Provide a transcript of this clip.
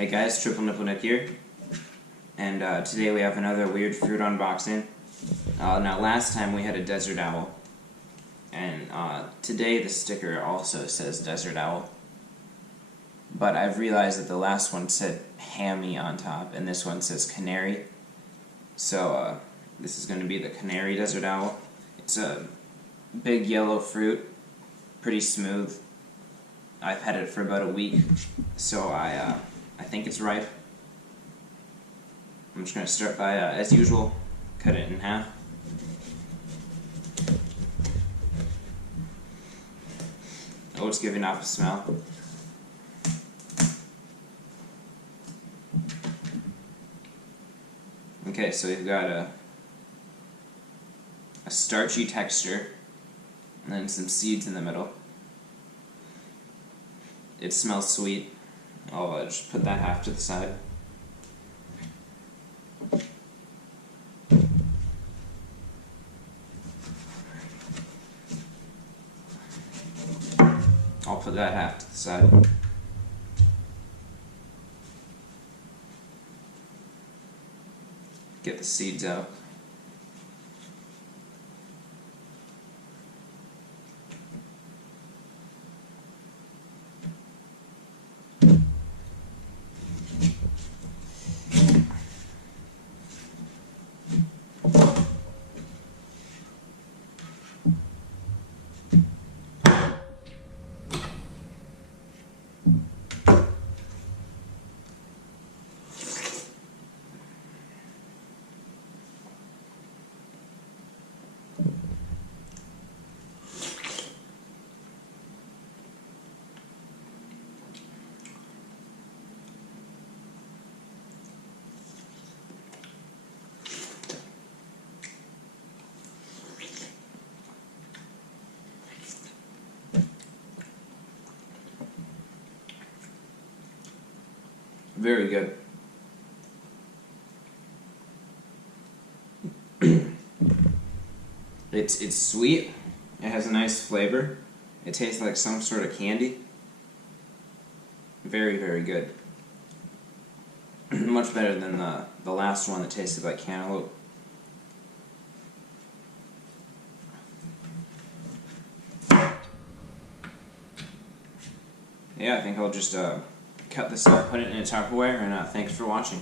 Hey guys, Triple Nipple Nick here, and today we have another weird fruit unboxing. Now last time we had a desert owl, and today the sticker also says desert owl, but I've realized that the last one said hammy on top, and this one says canary, so this is going to be the canary desert owl. It's a big yellow fruit, pretty smooth. I've had it for about a week, so I think it's ripe. I'm just going to start by, as usual, cut it in half. Oh, it's giving off a smell. Okay, so we've got a starchy texture, and then some seeds in the middle. It smells sweet. I'll just put that half to the side. I'll put that half to the side. Get the seeds out. Very good. It's sweet. It has a nice flavor. It tastes like some sort of candy. Very, very good. Much better than the last one that tasted like cantaloupe. Yeah, I think I'll just cut this out, put it in a Tupperware, and thanks for watching.